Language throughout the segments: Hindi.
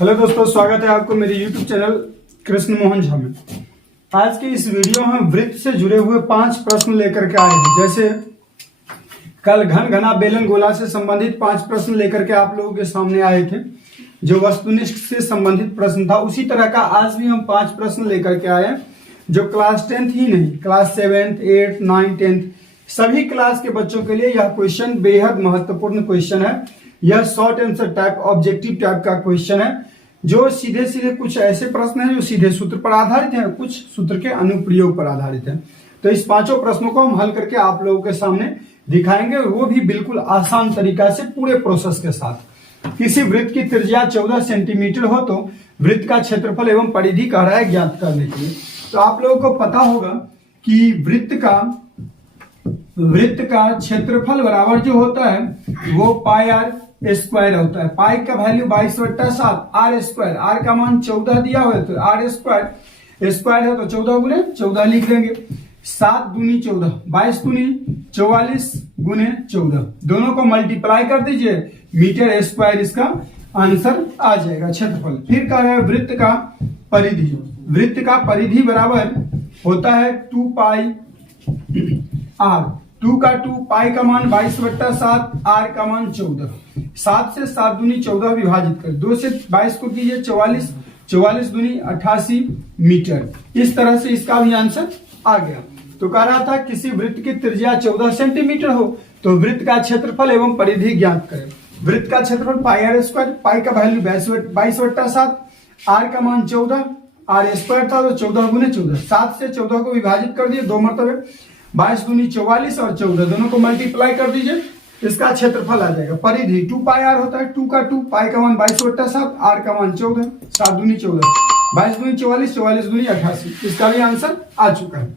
हेलो दोस्तों, स्वागत है आपको मेरे YouTube चैनल कृष्ण मोहन झा में। आज के इस वीडियो में हम वृत्त से जुड़े हुए 5 प्रश्न लेकर के आए हैं। जैसे कल घन घना बेलन गोला से संबंधित 5 प्रश्न लेकर के आप लोगों के सामने आए थे, जो वस्तुनिष्ठ से संबंधित प्रश्न था। उसी तरह का आज भी हम 5 प्रश्न लेकर के आए हैं, जो क्लास 10th ही नहीं, class 7th, 8th, 9th, 10th सभी क्लास के बच्चों के लिए यह क्वेश्चन बेहद महत्वपूर्ण क्वेश्चन है। यह short answer type, objective type का क्वेश्चन है, जो सीधे सीधे कुछ ऐसे प्रश्न हैं जो सीधे सूत्र पर आधारित हैं, कुछ सूत्र के अनुप्रयोग पर आधारित हैं। तो इस 5 प्रश्नों को हम हल करके आप लोगों के सामने दिखाएंगे, वो भी बिल्कुल आसान तरीका से पूरे प्रोसेस के साथ। किसी वृत्त की त्रिज्या 14 सेंटीमीटर हो तो वृत्त का क्षेत्रफल एवं परिधि कह रहा है ज्ञात करने के लिए। तो आप लोगों को पता होगा कि वृत्त का क्षेत्रफल बराबर जो होता है वो पाई आर स्क्वायर होता है। पाई का वैल्यू 22/7 आर स्क्वायर, आर का मान 14 दिया हुआ है तो आर स्क्वायर स्क्वायर है तो 14 गुने 14 लिख देंगे। 7 दूनी 14, 22 दूनी 44 गुने 14, दोनों को मल्टीप्लाई कर दीजिए, मीटर स्क्वायर इसका आंसर आ जाएगा क्षेत्रफल। फिर कह रहे हैं वृत्त का परिधि। वृत्त का परिधि बराबर होता है 2 पाई आर। 2 का 2, पाई का मान 22/7, आर का मान 14। 7 से 7 दूनी 14 विभाजित कर, 2 से 22 को कीजिए 44, 44 दूनी 88 मीटर। इस तरह से इसका भी आंसर आ गया। तो कह रहा था किसी वृत्त की त्रिज्या 14 सेंटीमीटर हो तो वृत्त का क्षेत्रफल एवं परिधि ज्ञात करें। वृत्त का क्षेत्रफल पाई आर स्क्वायर, पाई का वैल्यू 22/7, आर का मान 14, आर स्क्वायर था तो 14 गुने 14। 7 से 14 को विभाजित कर दिए 2 मरतबे, 22 दूनी 44 और 14 दोनों को मल्टीप्लाई कर दीजिए, इसका क्षेत्रफल आ जाएगा। परिधि 2 पाई आर होता है। 2 का 2, पाई का मान 22/7, आर का मान 14, 7 दूनी 14, 22 दूनी 44, 44 दूनी 88, इसका भी आंसर आ चुका है।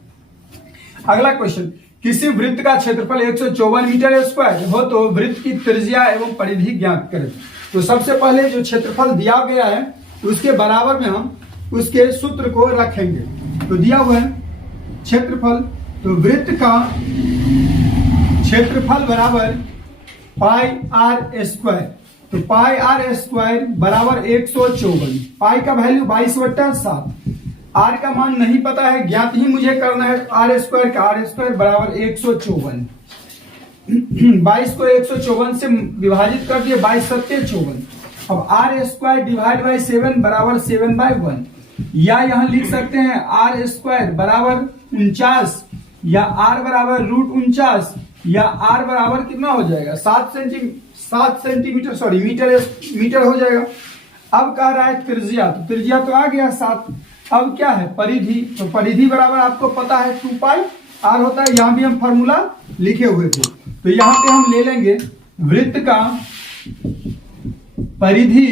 अगला क्वेश्चन, किसी वृत्त का क्षेत्रफल 154 मीटर स्क्वायर हो तो वृत्त की त्रिज्या एवं परिधि ज्ञात करें। तो सबसे पहले जो क्षेत्रफल दिया गया है उसके बराबर में हम उसके सूत्र को रखेंगे। तो दिया हुआ है क्षेत्रफल, तो वृत्त का क्षेत्रफल बराबर पाई आर स्क्वायर। तो पाई आर स्क्वायर बराबर 154। पाई का वैल्यू 22/7, आर का मान नहीं पता है, ज्ञात ही मुझे करना है आर स्क्वायर का। आर स्क्वायर बराबर 154। 22 को 154 से विभाजित कर दिए, 22 सत्ते 54। अब आर स्क्वायर डिवाइड बाई 7 बराबर 7/1, या यहां लिख सकते हैं आर स्क्वायर बराबर 49, या आर बराबर √49, या आर बराबर कितना हो जाएगा 7 सेंटीमीटर, सॉरी मीटर हो जाएगा। अब कह रहा है त्रिज्या, तो त्रिज्या तो आ गया 7। अब क्या है परिधि, तो परिधि बराबर आपको पता है 2 पाई आर होता है। यहां भी हम फॉर्मूला लिखे हुए थे, तो यहां पे हम ले लेंगे वृत्त का परिधि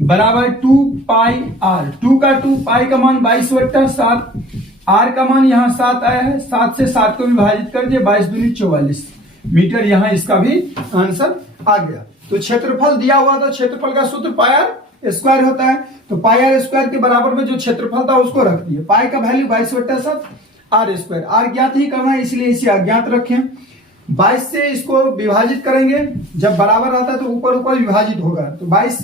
बराबर 2 पाई आर। 2 का 2, पाई का मान 22/7, आर का मान यहाँ 7 आया है, 7 से 7 को विभाजित कर दिए, 22 दूनी 44 मीटर। यहाँ इसका भी आंसर आ गया। तो क्षेत्रफल दिया हुआ था, क्षेत्रफल का सूत्र पाई आर स्क्वायर होता है। तो पाई आर स्क्वायर के बराबर में जो क्षेत्रफल था उसको रख दिए। पाई का वैल्यू 22/7, आर स्क्वायर, आर ज्ञात ही करना है इसलिए इसे अज्ञात रखें। 22 से इसको विभाजित करेंगे, जब बराबर आता है तो ऊपर ऊपर विभाजित होगा। तो 22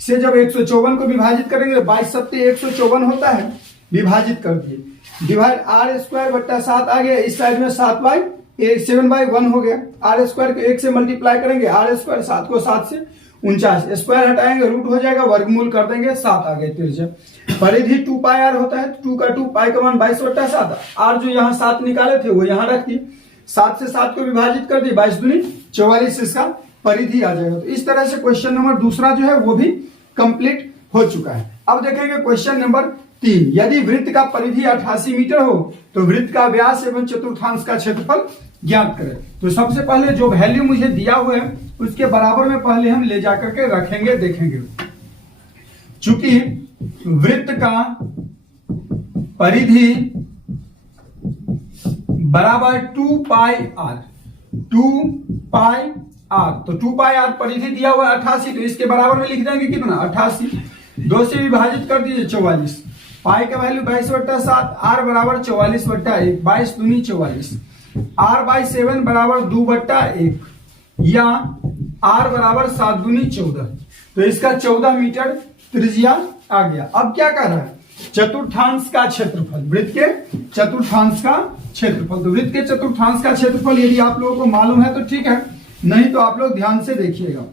से जब 154 को विभाजित करेंगे, 22 सत्ते 154 होता है, विभाजित कर दिए, डिवाइड आर स्क्वायर बट्टा 7 आ गया। इस साइड में 7/1 हो गया। आर स्क्वायर को 1 से मल्टीप्लाई करेंगे, आर स्क्वायर 7 को 7 से 49, स्क्वायर हटाएंगे रूट हो जाएगा, वर्गमूल कर देंगे, 7 आ गए त्रिज्या। परिधि 2 पाई आर होता है। 2 का 2, पाई का मान 22/7, आर जो यहाँ 7 निकाले थे वो यहाँ रख दिए, 7 से 7 को विभाजित कर दिए, 22 दूनी 44 इसका परिधि आ जाएगा। तो इस तरह से क्वेश्चन नंबर दूसरा जो है वो भी कंप्लीट हो चुका है। अब देखेंगे क्वेश्चन नंबर 3। यदि वृत्त का परिधि 88 मीटर हो तो वृत्त का व्यास एवं चतुर्थांश का क्षेत्रफल ज्ञात करें। तो सबसे पहले जो वैल्यू मुझे दिया हुआ है उसके बराबर में पहले हम ले जाकर के रखेंगे, देखेंगे। चूंकि वृत्त का परिधि बराबर 2 पाई आर, 2 पाई आर, तो 2 पाई आर परिधि दिया हुआ है 88, तो इसके बराबर में लिख देंगे कितना 88। 2 से विभाजित कर दीजिए 44, पाई का वैल्यू 22/7, आर बराबर 44/1, 22 दूनी 44, R/7 बराबर 2/1, या R बराबर 7 दूनी 14। तो इसका 14 मीटर त्रिज्या आ गया। अब क्या कर रहा है, चतुर्थांश का क्षेत्रफल, वृत्त के चतुर्थांश का क्षेत्रफल। तो वृत्त के चतुर्थांश का क्षेत्रफल यदि आप लोगों को मालूम है तो ठीक है, नहीं तो आप लोग ध्यान से देखिएगा।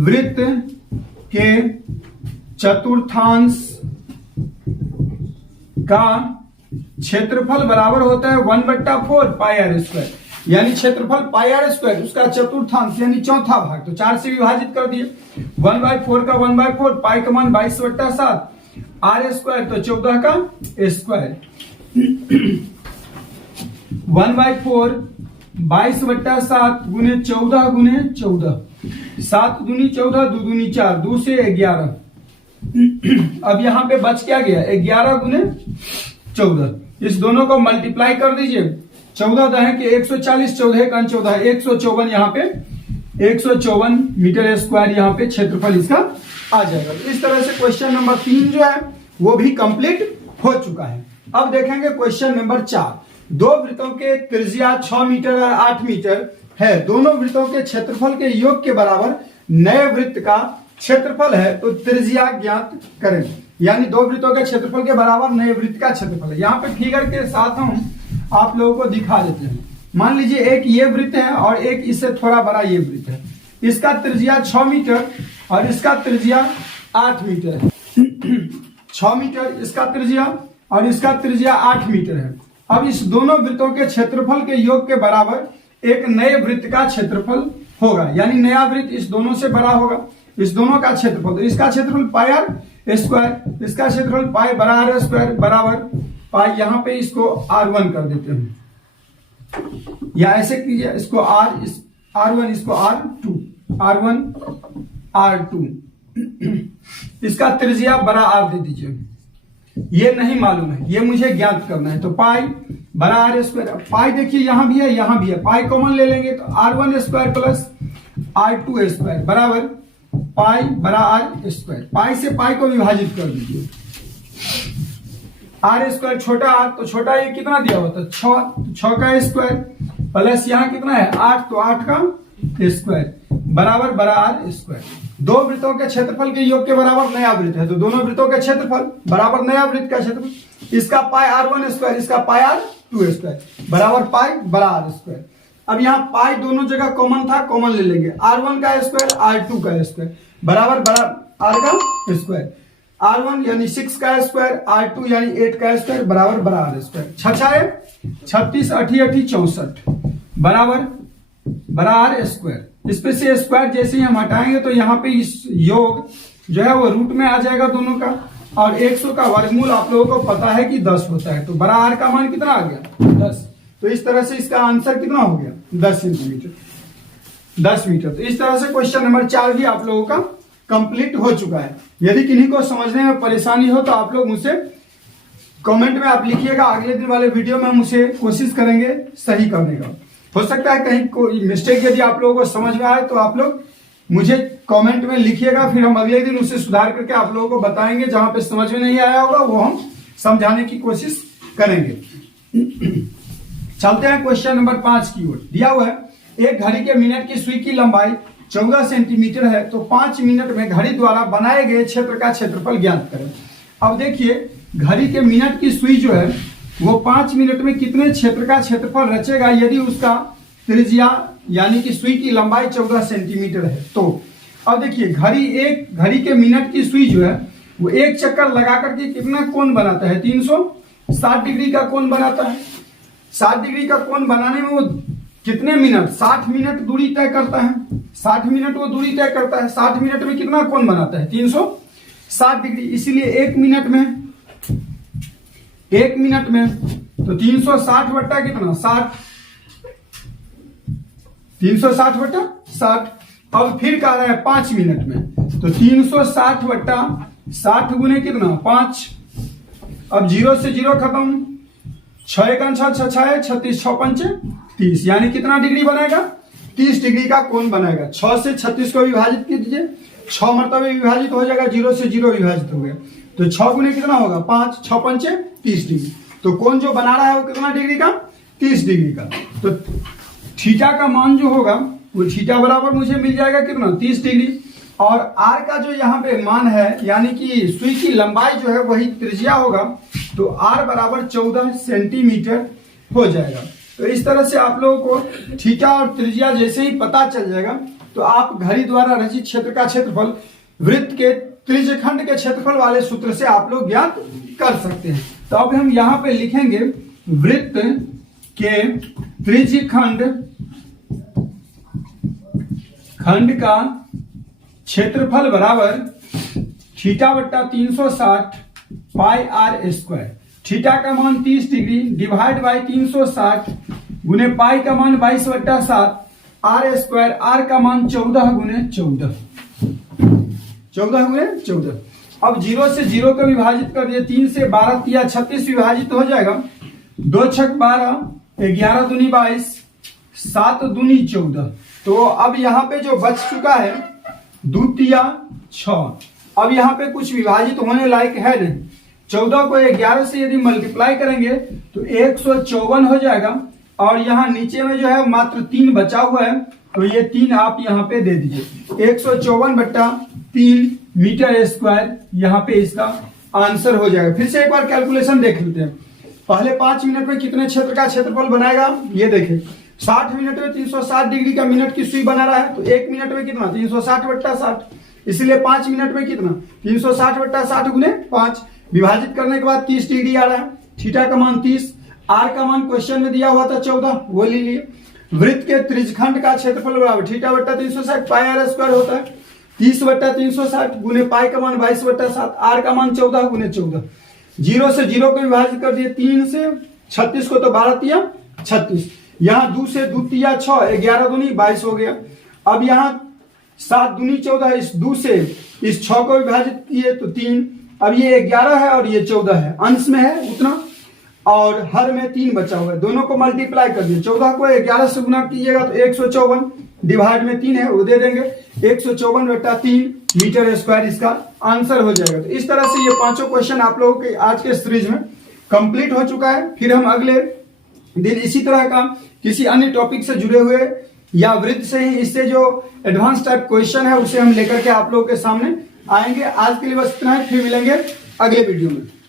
वृत्त के चतुर्थांश का क्षेत्रफल बराबर होता है 1/4 पाई आर स्क्वायर, यानी क्षेत्रफल पाई आर स्क्वायर, उसका चतुर्थांश यानी चौथा भाग, तो 4 से विभाजित कर दिए। 1/4 का 1/4, पाई का मान 22/7, आर स्क्वायर तो 14 का स्क्वायर। 1/4 22/7 गुने 14 गुने 14, 7 दूनी 14, 2 दूनी 4, 2 से 11। अब यहां पे बच क्या गया, 11 गुने 14। इस दोनों को मल्टीप्लाई कर दीजिए, 14 दहें के 140, 14 का 14, 154 यहाँ पे 154 मीटर स्क्वायर यहाँ पे क्षेत्रफल इसका आ जाएगा। तो इस तरह से क्वेश्चन नंबर 3 जो है वो भी कंप्लीट हो चुका है। अब देखेंगे क्वेश्चन नंबर 4। दो वृत्तों के त्रिज्या 6 मीटर और 8 मीटर है, दोनों वृत्तों के क्षेत्रफल के योग के बराबर नए वृत्त का क्षेत्रफल है, तो त्रिज्या ज्ञात करें। यानी दो वृत्तों के क्षेत्रफल के बराबर नए वृत्त का क्षेत्रफल है। यहाँ पे फिगर के साथ हम आप लोगों को दिखा देते हैं। मान लीजिए एक ये वृत्त है और एक इससे थोड़ा बड़ा ये वृत्त है, इसका त्रिज्या 6 मीटर और इसका त्रिज्या 8 मीटर है। 6 मीटर इसका त्रिज्या और इसका त्रिज्या 8 मीटर है। अब इस दोनों वृत्तों के क्षेत्रफल के योग के बराबर एक नए वृत्त का क्षेत्रफल होगा, यानी नया वृत्त इस दोनों से बड़ा होगा, इस दोनों का क्षेत्रफल। तो इसका क्षेत्रफल पाई आर स्क्वायर, इसका क्षेत्रफल पाई बड़ा आर स्क्वायर बराबर पाई, यहां पे इसको R1 कर देते हैं, या ऐसे कीजिए, इसको R1 इसको R2, R1 R2। इसका त्रिज्या बड़ा R दे दीजिए, ये नहीं मालूम है, ये मुझे ज्ञात करना है। तो पाई बड़ा आर स्क्वायर, पाई देखिए यहां भी है यहां भी है, पाई कॉमन ले लेंगे तो R1 square plus R2 square बराबर पाई बड़ा आर स्क्वायर। पाई से पाई को विभाजित कर दीजिए, आर स्क्वायर छोटा आर, तो छोटा ये कितना दिया हुआ था 6 का स्क्वायर प्लस यहाँ कितना है 8, तो 8 का स्क्वायर बराबर बड़ा आर स्क्वायर। दो वृत्तों के क्षेत्रफल के योग के बराबर नया वृत्त है, तो दोनों वृत्तों के क्षेत्रफल बराबर नया वृत्त का क्षेत्रफल। इसका पाई R1 स्क्वायर, इसका पाई R2 स्क्वायर बराबर पाई बड़ा आर स्क्वायर। अब यहाँ पाई दोनों जगह कॉमन था, कॉमन ले लेंगे, R1 का स्क्वायर R2 का स्क्वायर बराबर बड़ा आर का स्क्वायर। R1 यानी 6 का स्क्वायर, R2 यानी 8 का स्क्वायर बराबर बड़ा आर स्क्वायर। 36 8 64 बराबर बड़ा आर स्क्वायर। इसमें से स्क्वायर जैसे ही हम हटाएंगे तो यहाँ पे इस योग जो है वो रूट में आ जाएगा दोनों का, और 100 का वर्गमूल आप लोगों को पता है कि 10 होता है, तो बड़ा आर का मान कितना आ गया 10। तो इस तरह से इसका आंसर कितना हो गया 10 सेंटीमीटर 10 मीटर। तो इस तरह से क्वेश्चन नंबर 4 भी आप लोगों का कंप्लीट हो चुका है। यदि किन्हीं को समझने में परेशानी हो तो आप लोग मुझसे कमेंट में आप लिखिएगा, अगले दिन वाले वीडियो में हम उसे कोशिश करेंगे सही करने का। हो सकता है कहीं कोई मिस्टेक यदि आप लोगों को समझ में आए तो आप लोग मुझे कमेंट में लिखिएगा, फिर हम अगले दिन उसे सुधार करके आप लोगों को बताएंगे। जहां पे समझ में नहीं आया होगा वो हम समझाने की कोशिश करेंगे। चलते हैं क्वेश्चन नंबर 5 की ओर। दिया हुआ है एक घड़ी के मिनट की सुई की लंबाई 14 सेंटीमीटर है, तो 5 मिनट में घड़ी द्वारा बनाए गए क्षेत्र का क्षेत्रफल ज्ञात करें। अब देखिए घड़ी के मिनट की सुई जो है वो 5 मिनट में कितने क्षेत्र का क्षेत्रफल रचेगा यदि उसका त्रिज्या यानी कि सुई की लंबाई 14 सेंटीमीटर है। तो अब देखिए घड़ी के मिनट की सुई जो है वो एक चक्कर लगा करके कितना कोण बनाता है 360 डिग्री का कोण बनाता है। 60 डिग्री का कोण बनाने में वो कितने मिनट 60 मिनट दूरी तय करता है, 60 मिनट वो दूरी तय करता है। 60 मिनट में कितना कोण बनाता है 360 डिग्री। इसीलिए 1 मिनट में तो 360 बट्टा कितना 60, 360 बट्टा 60। अब फिर कह रहा है 5 मिनट में, तो 360 बट्टा 60 गुने कितना 5। अब 0 से 0 खत्म, 6 1 6 6 6 36 6 5 30, यानी कितना डिग्री बनाएगा 30 डिग्री का कोण बनाएगा। 6 से 36 को विभाजित कीजिए, 6 मरतबे विभाजित हो जाएगा, 0 से 0 विभाजित हो गया, तो 6 गुने कितना होगा 5, 6 5 30 डिग्री। तो कोण जो बना रहा है वो कितना डिग्री का 30 डिग्री का। तो थीटा का मान जो होगा वो थीटा बराबर मुझे मिल जाएगा कितना 30 डिग्री। और आर का जो यहाँ पे मान है यानी कि सुई की लंबाई जो है वही त्रिज्या होगा, तो आर बराबर 14 सेंटीमीटर हो जाएगा। तो इस तरह से आप लोगों को थीटा और त्रिज्या जैसे ही पता चल जाएगा तो आप घड़ी द्वारा रचित क्षेत्र का क्षेत्रफल वृत्त के त्रिज्यखंड के क्षेत्रफल वाले सूत्र से आप लोग ज्ञात कर सकते हैं। तो अब हम यहाँ पे लिखेंगे वृत्त के त्रिज्यखंड का क्षेत्रफल बराबर थीटा बट्टा 360 पाई आर स्क्वायर। थीटा का मान 30 डिग्री डिवाइड बाई 360 गुने पाई का मान 22/7 आर स्क्वायर, आर का मान 14 गुने 14 गुने 14। अब 0 से 0 को विभाजित कर दिए, 3 से 12 या 36 विभाजित हो जाएगा, 2 छक 12, 11 दूनी 22, 7 दूनी 14। तो अब यहाँ पे जो बच चुका है 2 तिया 6। अब यहाँ पे कुछ विभाजित होने लायक है नहीं। 14 को 11 से यदि मल्टीप्लाई करेंगे तो 154 हो जाएगा, और यहाँ नीचे में जो है मात्र 3 बचा हुआ है, तो ये 3 आप यहाँ पे दे दीजिए। 154/3 मीटर स्क्वायर यहाँ पे इसका आंसर हो जाएगा। फिर से एक बार कैलकुलेशन देख लेते हैं। पहले 5 मिनट में कितने क्षेत्र का क्षेत्रफल बनाएगा, ये देखें। 60 मिनट में 360 डिग्री का मिनट की सुई बना रहा है, तो 1 मिनट में कितना 360/60, इसलिए 5 मिनट में कितना 360/60 गुने 5, विभाजित करने के बाद 30 डिग्री आ रहा है। थीटा का मान 30, आर का मान क्वेश्चन में दिया हुआ था 14, वो ले लिए। वृत्त के त्रिज्यखंड का क्षेत्रफल बराबर थीटा बट्टा 360 पाई आर स्क्वायर होता है, 30/360 गुने पाई का मान 22/7, आर का मान 14 गुने 14। 0 से 0 को विभाजित कर दिए, 3 से 36 को तो 12 तिया 36, यहाँ 2 से 2 तिया 6, 11 दूनी 22 हो गया। अब यहाँ 7 दूनी 14, इस 2 से इस 6 को विभाजित किए तो 3, अब ये 11 है और ये 14 है, अंश में है उतना, और हर में 3 बचा हुआ है, दोनों को मल्टीप्लाई कर दिए। 14 को 11 से गुना कीजिएगा तो 154, डिवाइड में 3 है वो दे देंगे, 154/3 मीटर स्क्वायर इसका आंसर हो जाएगा। तो इस तरह से ये 5 क्वेश्चन आप लोगों के आज के सीरीज में कंप्लीट हो चुका है। फिर हम अगले दिन इसी तरह का किसी अन्य टॉपिक से जुड़े हुए या वृत्त से ही इससे जो एडवांस टाइप क्वेश्चन है उसे हम लेकर के आप लोगों के सामने आएंगे। आज के लिए बस इतना है, फिर मिलेंगे अगले वीडियो में।